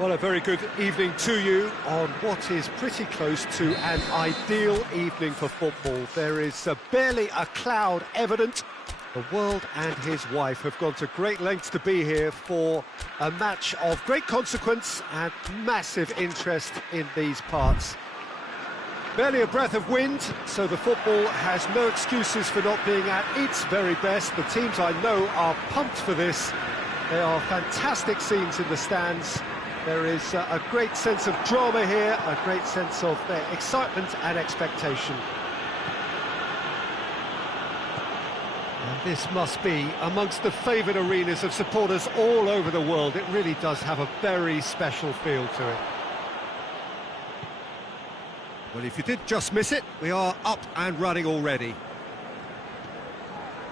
Well, a very good evening to you on what is pretty close to an ideal evening for football. There is barely a cloud evident. The world and his wife have gone to great lengths to be here for a match of great consequence and massive interest in these parts. Barely a breath of wind, so the football has no excuses for not being at its very best. The teams I know are pumped for this. There are fantastic scenes in the stands. There is a great sense of drama here, a great sense of excitement and expectation. And this must be amongst the favoured arenas of supporters all over the world. It really does have a very special feel to it. Well, if you did just miss it, we are up and running already.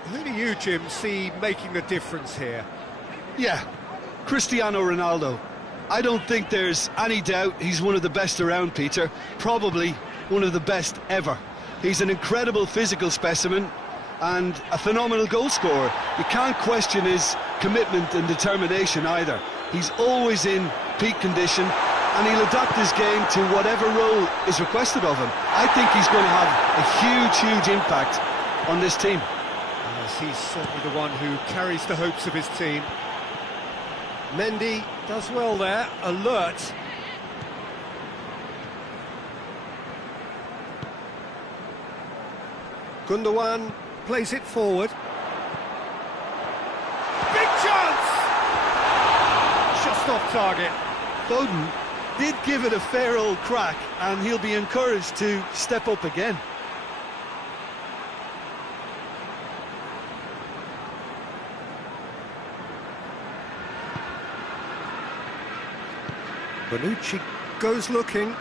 Who do you, Jim, see making the difference here? Yeah, Cristiano Ronaldo. I don't think there's any doubt he's one of the best around, Peter. Probably one of the best ever. He's an incredible physical specimen and a phenomenal goal scorer. You can't question his commitment and determination either. He's always in peak condition and he'll adapt his game to whatever role is requested of him. I think he's going to have a huge impact on this team. Yes, he's certainly the one who carries the hopes of his team. Mendy does well there, alert. Gundogan plays it forward. Big chance! Just off target. Foden did give it a fair old crack, and he'll be encouraged to step up again. Bonucci goes looking.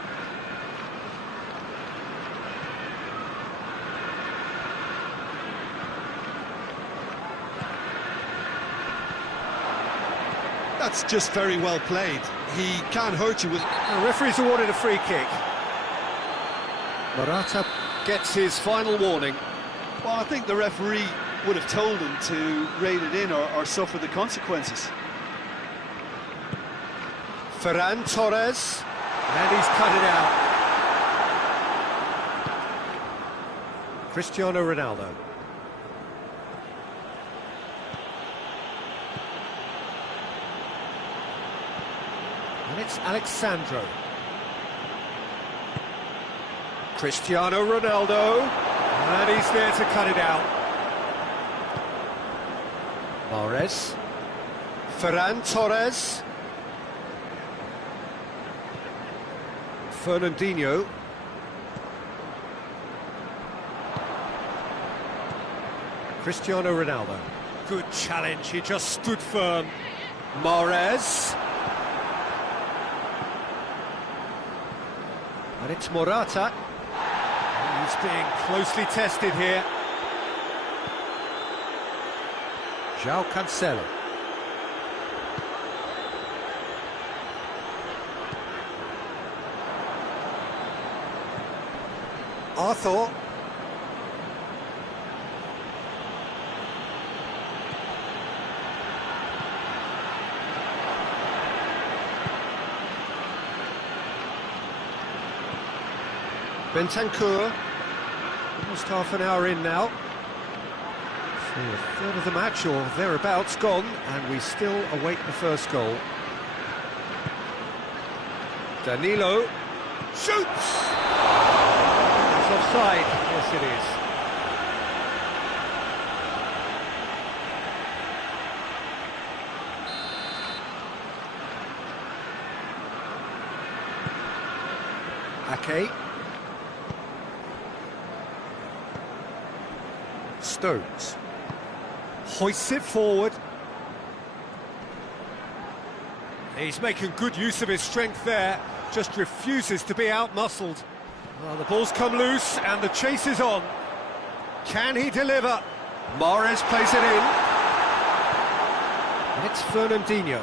That's just very well played. He can't hurt you with... The referee's awarded a free kick. Morata gets his final warning. Well, I think the referee would have told him to rate it in or suffer the consequences. Ferran Torres, and he's cut it out. Cristiano Ronaldo. And it's Alexandro. Cristiano Ronaldo, and he's there to cut it out. Mahrez. Ferran Torres. Fernandinho. Cristiano Ronaldo. Good challenge, he just stood firm. Mahrez. And it's Morata. He's being closely tested here. João Cancelo. Arthur. Bentancur. Almost half an hour in now. So a third of the match or thereabouts gone, and we still await the first goal. Danilo shoots! Offside, yes it is. Ake. Stones. Hoists it forward. He's making good use of his strength there, just refuses to be outmuscled. Well, the ball's come loose and the chase is on. Can he deliver? Mahrez plays it in. And it's Fernandinho.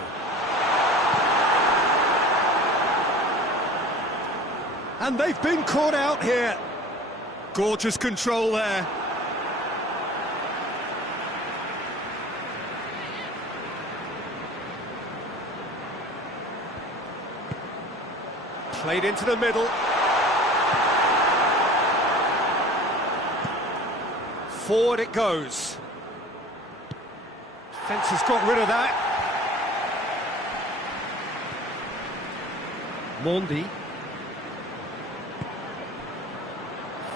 And they've been caught out here. Gorgeous control there. Played into the middle. Forward it goes. Defence has got rid of that. Mondi.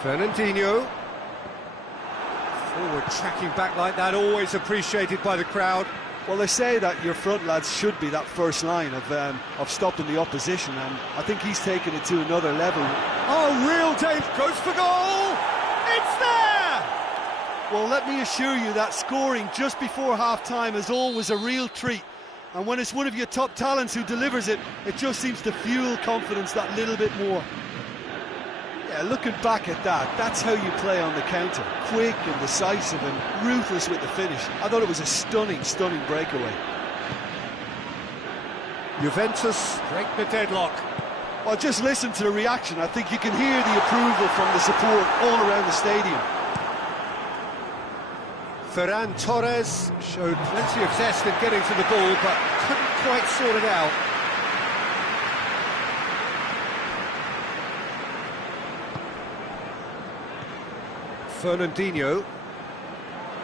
Fernandinho. Forward tracking back like that, always appreciated by the crowd. Well, they say that your front lads should be that first line of stopping the opposition, and I think he's taken it to another level. Oh, real danger, goes for goal! It's there! Well, let me assure you that scoring just before half-time is always a real treat. And when it's one of your top talents who delivers it, it just seems to fuel confidence that little bit more. Yeah, looking back at that, that's how you play on the counter. Quick and decisive and ruthless with the finish. I thought it was a stunning, stunning breakaway. Juventus break the deadlock. Well, just listen to the reaction. I think you can hear the approval from the support all around the stadium. Ferran Torres showed plenty of zest in getting to the ball, but couldn't quite sort it out. Fernandinho.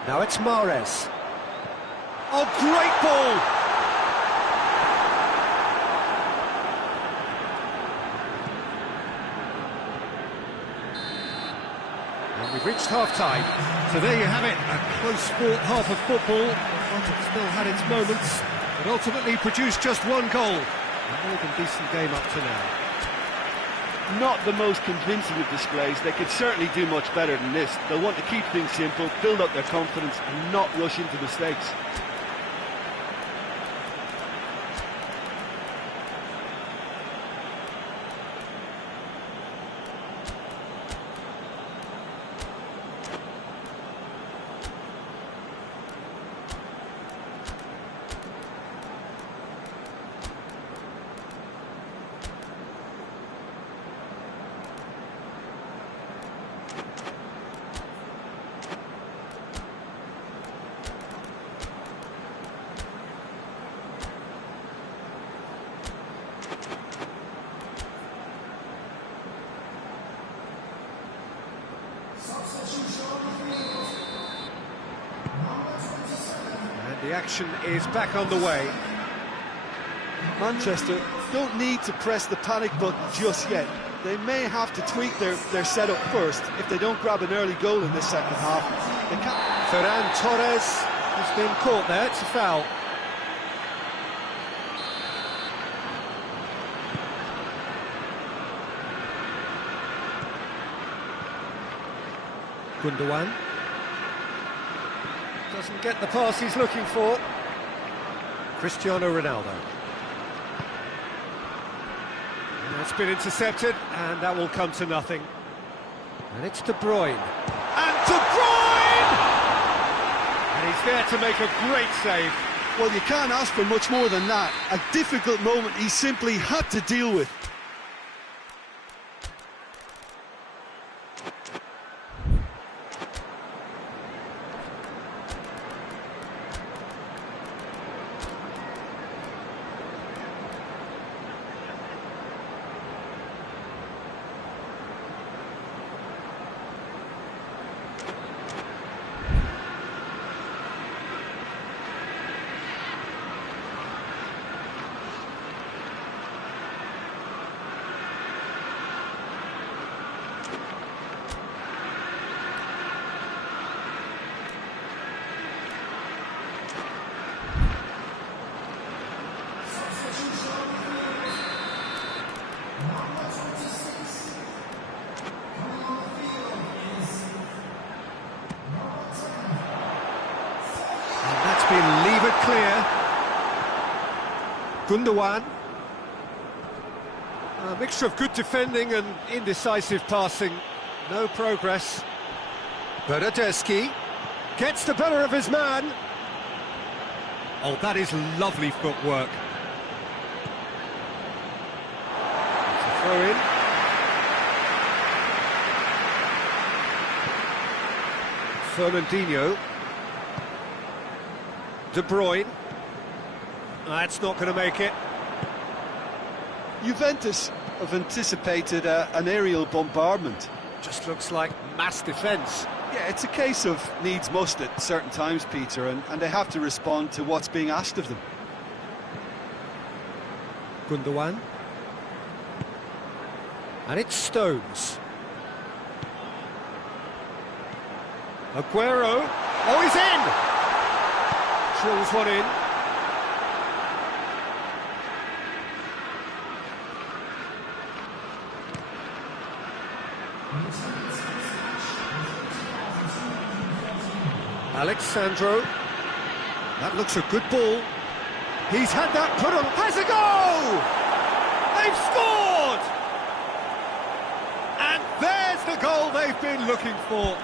Now it's Mahrez. Oh, great ball! And we've reached half-time. So there you have it, a close-fought half of football. It still had its moments, but ultimately produced just one goal. A more than decent game up to now. Not the most convincing of displays. They could certainly do much better than this. They'll want to keep things simple, build up their confidence and not rush into mistakes. The action is back on the way. Manchester don't need to press the panic button just yet. They may have to tweak their setup first if they don't grab an early goal in this second half. They can't. Ferran Torres has been caught there, it's a foul. Gundogan. Doesn't get the pass he's looking for. Cristiano Ronaldo. And that's been intercepted, and that will come to nothing. And it's De Bruyne. And De Bruyne! And he's there to make a great save. Well, you can't ask for much more than that. A difficult moment he simply had to deal with. Been levered clear. Gundogan. A mixture of good defending and indecisive passing. No progress. Bernardeschi gets the better of his man. Oh, that is lovely footwork. It's a throw in. Fernandinho. De Bruyne. That's not going to make it. Juventus have anticipated an aerial bombardment. Just looks like mass defence. Yeah, it's a case of needs must at certain times, Peter, and they have to respond to what's being asked of them. Gundogan. And it's Stones. Aguero. Oh, he's in! Drills one in. Alexandro. That looks a good ball. He's had that put on. Has a goal! They've scored! And there's the goal they've been looking for.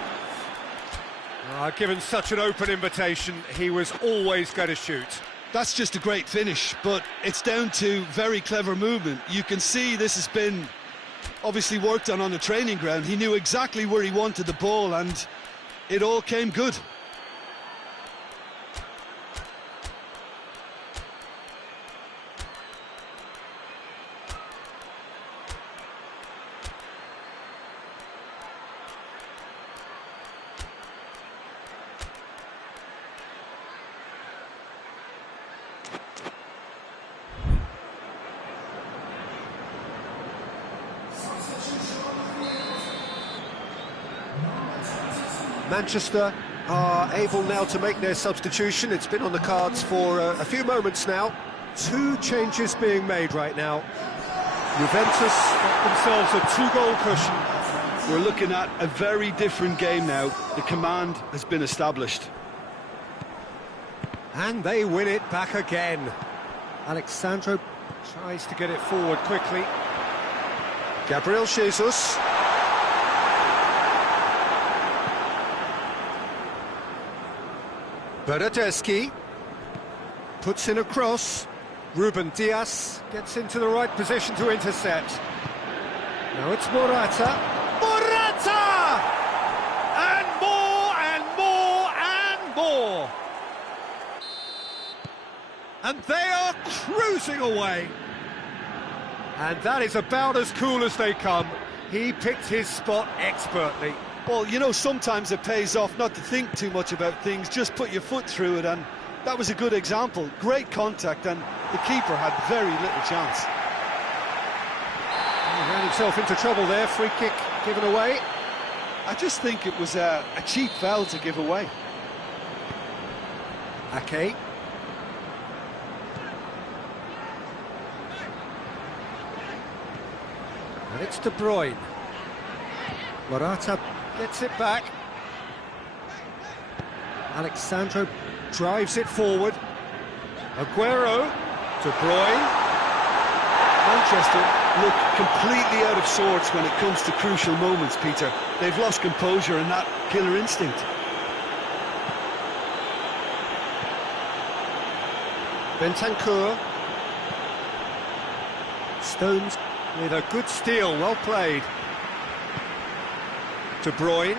Given such an open invitation, he was always going to shoot. That's just a great finish, but it's down to very clever movement. You can see this has been obviously worked on the training ground. He knew exactly where he wanted the ball, and it all came good. Manchester are able now to make their substitution. It's been on the cards for a few moments now. 2 changes being made right now. Juventus got themselves a 2-goal cushion. We're looking at a very different game now. The command has been established. And they win it back again. Alexandro tries to get it forward quickly. Gabriel Jesus. Bernardeschi puts in a cross. Ruben Dias gets into the right position to intercept. Now it's Morata. Morata! And more and more and more. And they are cruising away. And that is about as cool as they come. He picked his spot expertly. Well, you know, sometimes it pays off not to think too much about things, just put your foot through it, and that was a good example. Great contact, and the keeper had very little chance. He ran himself into trouble there, free kick given away. I just think it was a cheap foul to give away. Ake. And it's De Bruyne. Morata gets it back. Alexandro drives it forward. Aguero. De Bruyne. Manchester look completely out of sorts when it comes to crucial moments, Peter. They've lost composure and that killer instinct. Bentancur. Stones with a good steal, well played. De Bruyne.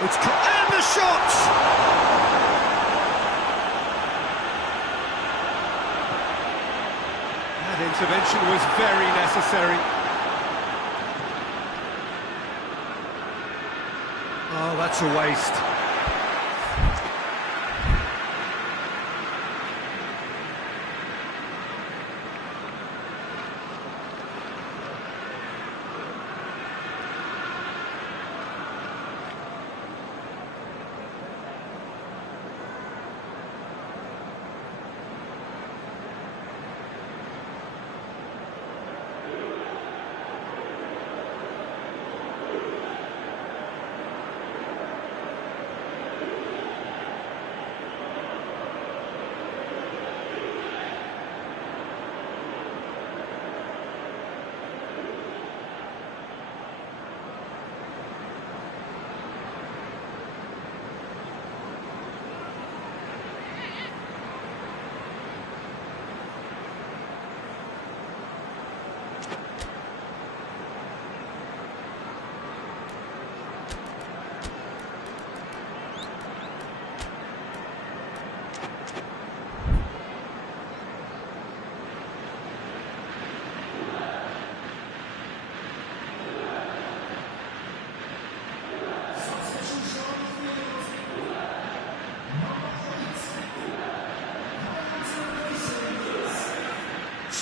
And the shot! That intervention was very necessary. Oh, that's a waste.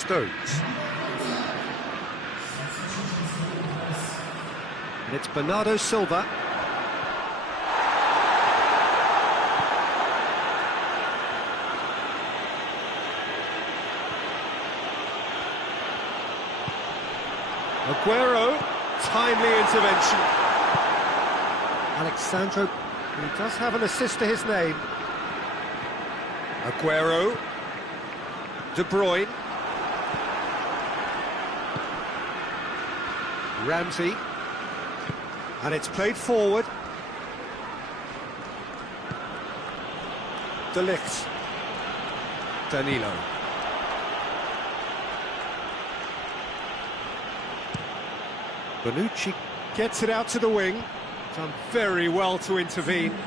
Stones. And it's Bernardo Silva. Aguero, timely intervention. Alexandro, he does have an assist to his name. Aguero, De Bruyne, Ramsey, and it's played forward. De Ligt, Danilo. Bonucci gets it out to the wing. Done very well to intervene. And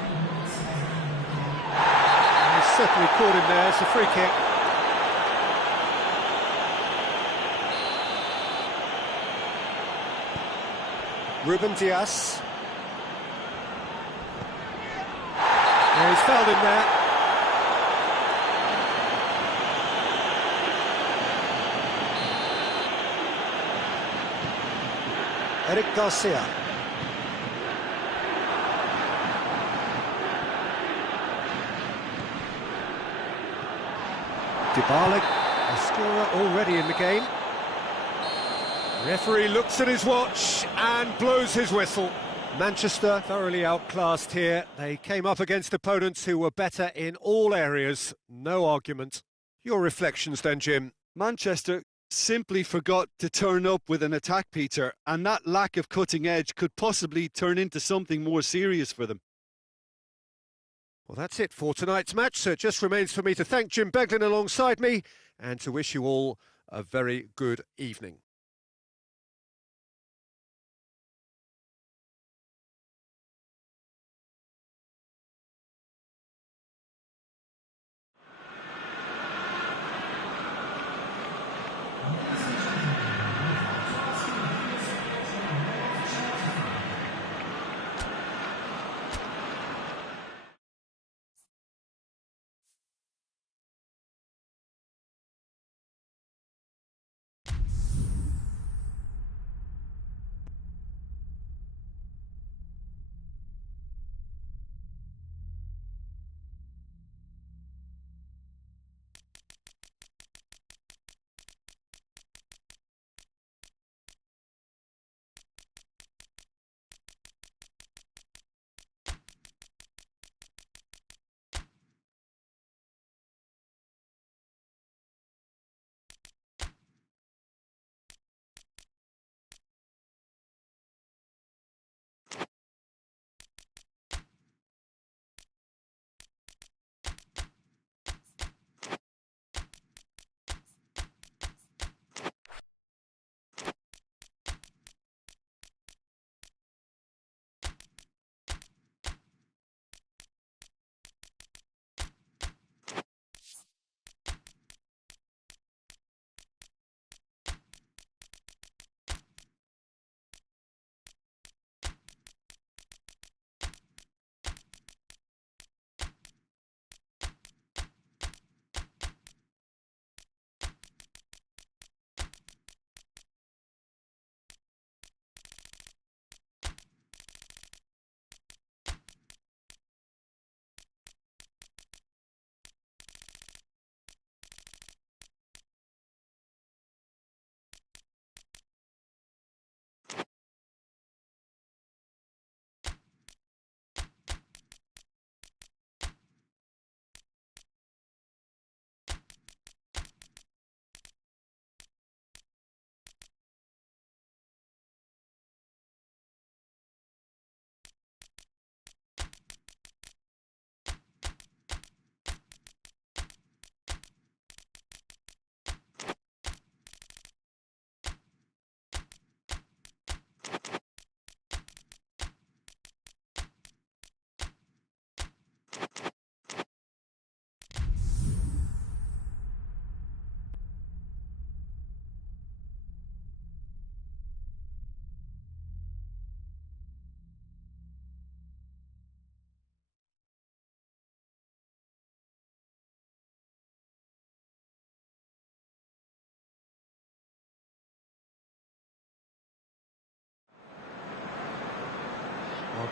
he's certainly caught him there. It's a free kick. Ruben Dias. Yeah, he's fouled him there. Eric Garcia. Dybala, a scorer already in the game. Referee looks at his watch and blows his whistle. Manchester thoroughly outclassed here. They came up against opponents who were better in all areas. No argument. Your reflections then, Jim? Manchester simply forgot to turn up with an attack, Peter, and that lack of cutting edge could possibly turn into something more serious for them. Well, that's it for tonight's match, so it just remains for me to thank Jim Beglin alongside me and to wish you all a very good evening.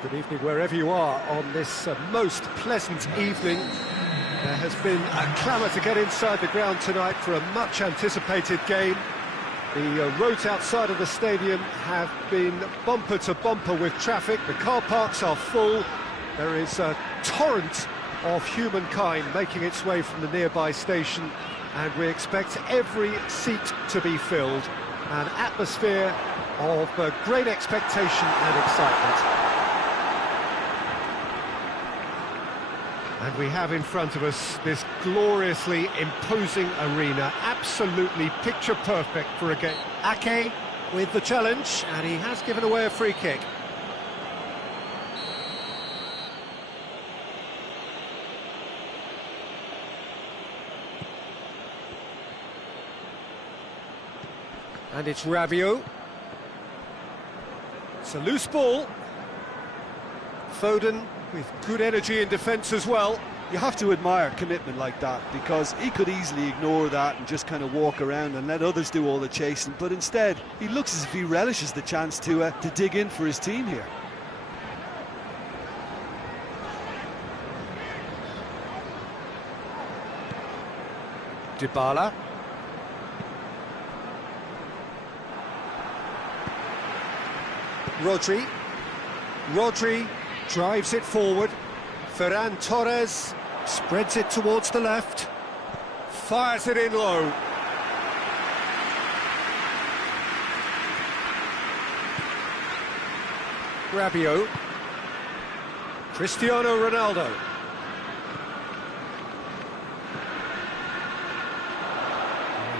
Good evening wherever you are on this most pleasant evening. There has been a clamour to get inside the ground tonight for a much anticipated game. The roads outside of the stadium have been bumper to bumper with traffic. The car parks are full. There is a torrent of humankind making its way from the nearby station, and we expect every seat to be filled. An atmosphere of great expectation and excitement. And we have in front of us this gloriously imposing arena, absolutely picture perfect for a game. Ake with the challenge, and he has given away a free kick. And it's Rabiot. It's a loose ball. Foden with good energy in defence as well. You have to admire commitment like that, because he could easily ignore that and just kind of walk around and let others do all the chasing, but instead he looks as if he relishes the chance to dig in for his team here. Dybala. Rodri drives it forward. Ferran Torres spreads it towards the left. Fires it in low. Rabiot. Cristiano Ronaldo.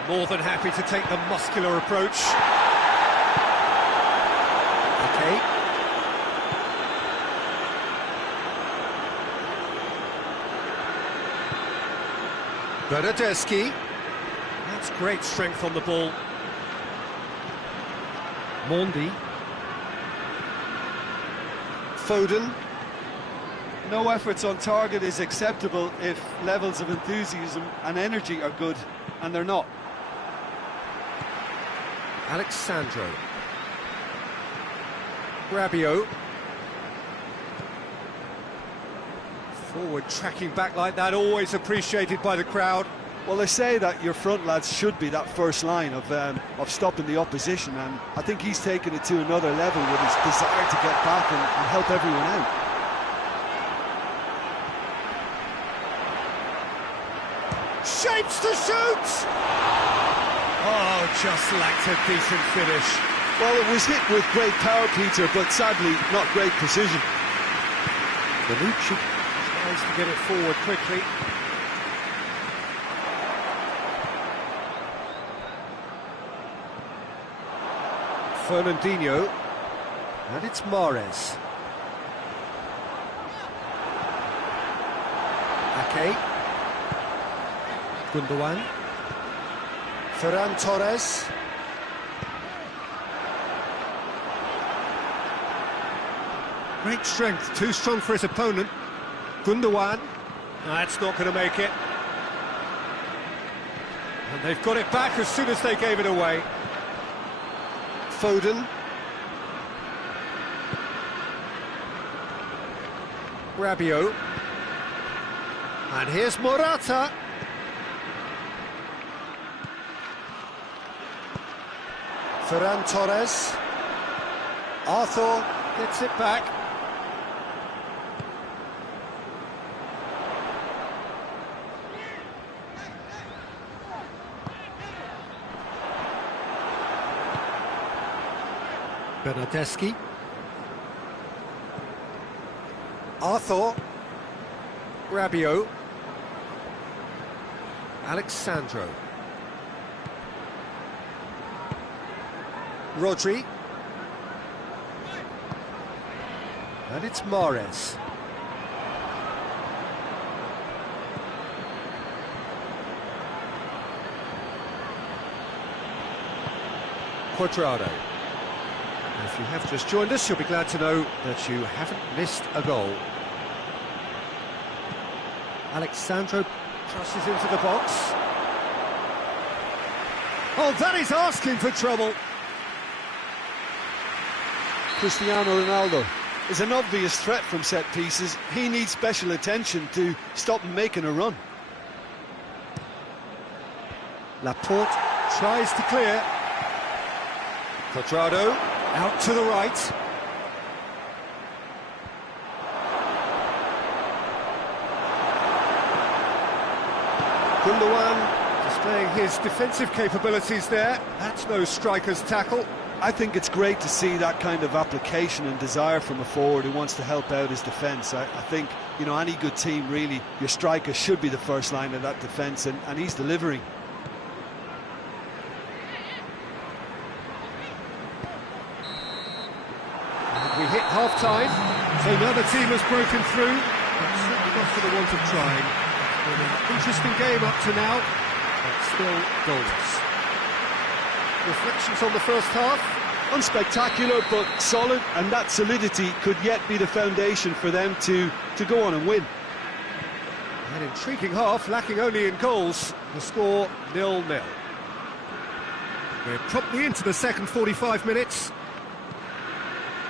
More than happy to take the muscular approach. Okay. Bernardeschi. That's great strength on the ball. Mondi. Foden. No efforts on target is acceptable if levels of enthusiasm and energy are good, and they're not. Alex Sandro. Rabiot. Forward tracking back like that, always appreciated by the crowd. Well, they say that your front lads should be that first line of stopping the opposition, and I think he's taken it to another level with his desire to get back and help everyone out. Shapes to shoot! Oh, just lacked a decent finish. Well, it was hit with great power, Peter, but sadly not great precision. Bonucci tries to get it forward quickly. Fernandinho, and it's Mahrez. Ake. Gundogan. Ferran Torres. Great strength, too strong for his opponent. Gundogan. That's not going to make it. And they've got it back as soon as they gave it away. Foden. Rabiot. And here's Morata. Ferran Torres. Arthur gets it back. Bernardeschi. Arthur. Rabiot. Alex Sandro. Rodri. And it's Mahrez. Cuadrado. If you have just joined us, you'll be glad to know that you haven't missed a goal. Alex Sandro crosses into the box. Oh, that is asking for trouble. Cristiano Ronaldo is an obvious threat from set pieces. He needs special attention to stop him making a run. Laporte tries to clear. Cuadrado out to the right. Gundogan displaying his defensive capabilities there. That's no striker's tackle. I think it's great to see that kind of application and desire from a forward who wants to help out his defence. I think, you know, any good team, really, your striker should be the first line of that defence, and he's delivering. We hit half-time, so now the team has broken through, but certainly not for the want of trying. It's been an interesting game up to now, but still goalless. Reflections on the first half? Unspectacular, but solid, and that solidity could yet be the foundation for them to go on and win. An intriguing half, lacking only in goals. The score 0-0. We're promptly into the second 45 minutes.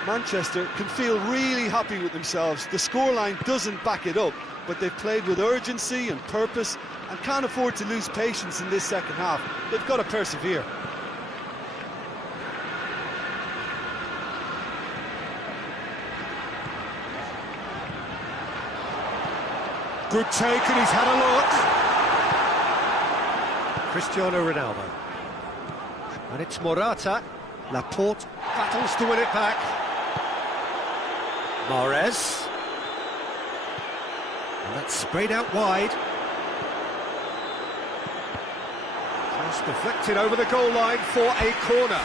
Manchester can feel really happy with themselves. The scoreline doesn't back it up, but they've played with urgency and purpose and can't afford to lose patience in this second half. They've got to persevere. Good take, and he's had a look. Cristiano Ronaldo. And it's Morata. Laporte battles to win it back. Mahrez. And that's sprayed out wide. Just deflected over the goal line for a corner.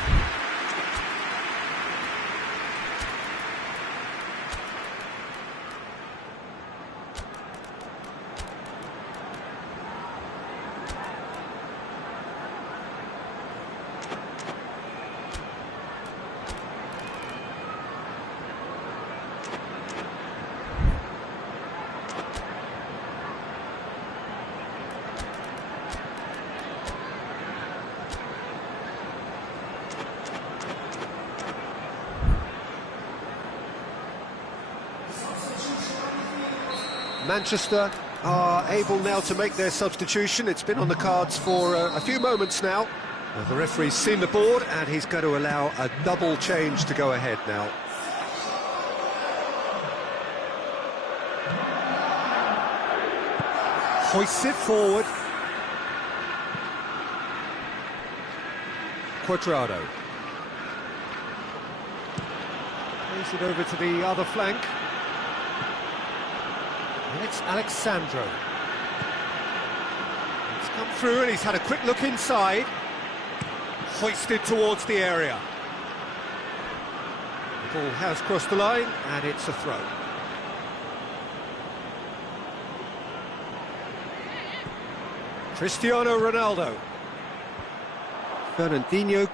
Manchester are able now to make their substitution. It's been on the cards for a few moments now. Well, the referee's seen the board and he's going to allow a double change to go ahead now. Hoists it forward. Cuadrado. Plays it over to the other flank. And it's Alexandro. He's come through and he's had a quick look inside. Hoisted towards the area. The ball has crossed the line and it's a throw. Cristiano Ronaldo. Fernandinho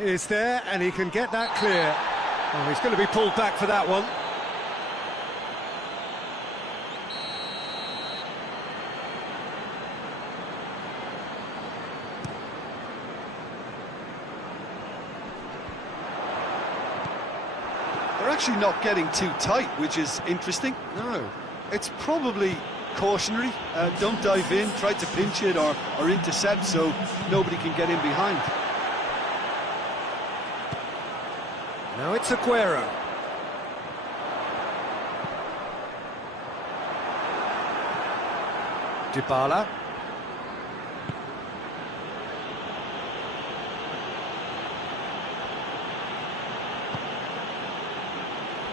is there and he can get that clear. Oh, he's going to be pulled back for that one. They're actually not getting too tight, which is interesting. No. It's probably cautionary. Don't dive in, try to pinch it or intercept so nobody can get in behind. Now it's Aguero. Dybala.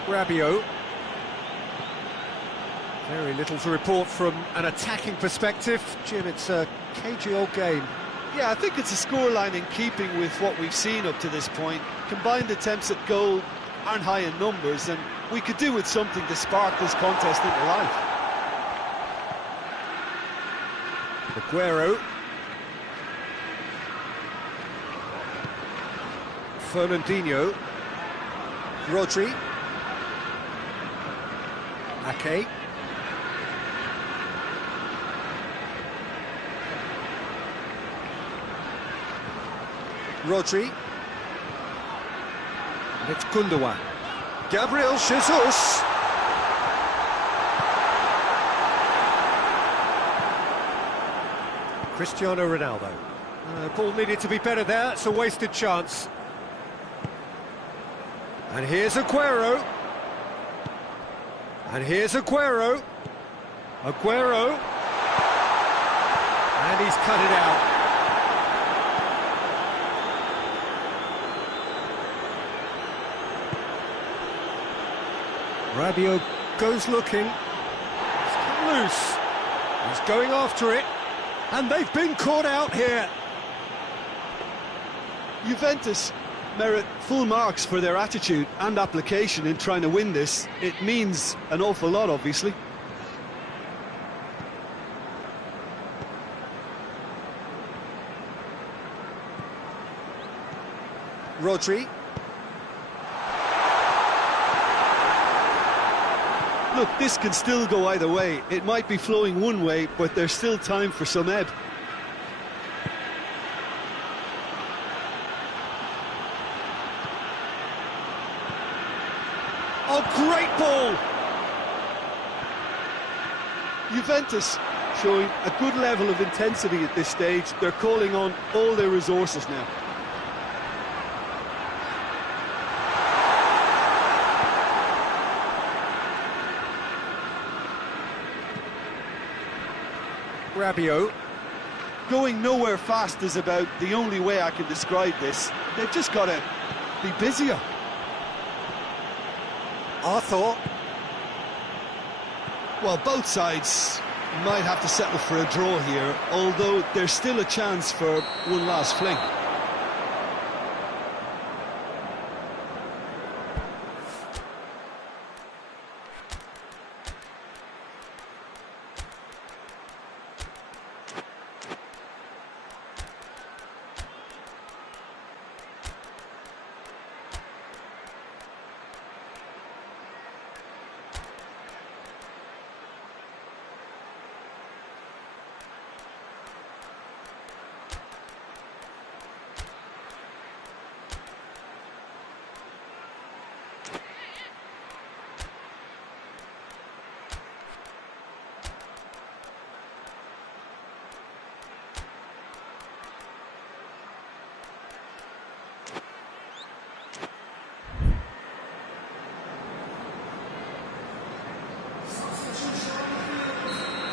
Rabiot. Very little to report from an attacking perspective. Jim, it's a cagey old game. Yeah, I think it's a scoreline in keeping with what we've seen up to this point. Combined attempts at goal aren't high in numbers, and we could do with something to spark this contest into life. Aguero. Fernandinho. Rodri. Ake. Rodri. And it's Gundogan. Gabriel Jesus. Cristiano Ronaldo. Ball needed to be better there, it's a wasted chance. And here's Aguero. And here's Aguero. Aguero. And he's cut it out. Rabiot goes looking. He's come loose. He's going after it. And they've been caught out here. Juventus merit full marks for their attitude and application in trying to win this. It means an awful lot, obviously. Rodri. Look, this can still go either way. It might be flowing one way, but there's still time for some ebb. Oh, great ball! Juventus showing a good level of intensity at this stage. They're calling on all their resources now. Rabiot. Going nowhere fast is about the only way I can describe this. They've just got to be busier. Arthur. Well, both sides might have to settle for a draw here, although there's still a chance for one last fling.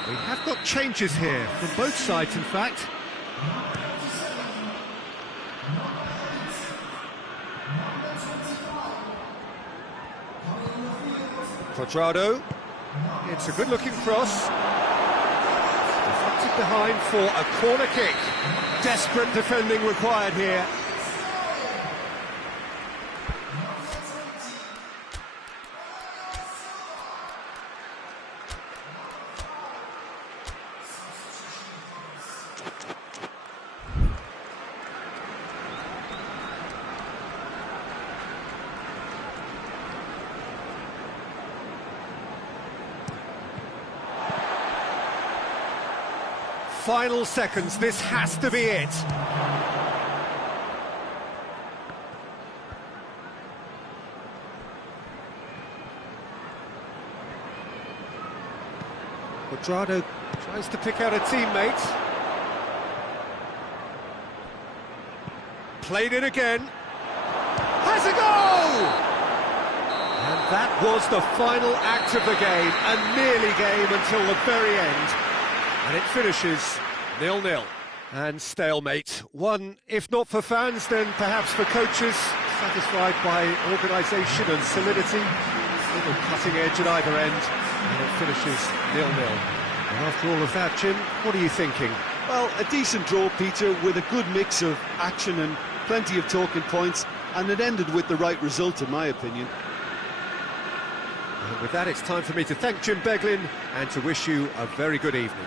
We have got changes here, from both sides in fact. Cuadrado. It's a good-looking cross. Deflected behind for a corner kick. Desperate defending required here. Final seconds, this has to be it. Cuadrado tries to pick out a teammate. Played it again. Has a goal! And that was the final act of the game, a nearly game until the very end. And it finishes 0-0. And stalemate. One, if not for fans, then perhaps for coaches, satisfied by organisation and solidity. A little cutting edge at either end, and it finishes 0-0. And after all of that, Jim, what are you thinking? Well, a decent draw, Peter, with a good mix of action and plenty of talking points, and it ended with the right result, in my opinion. And with that, it's time for me to thank Jim Beglin and to wish you a very good evening.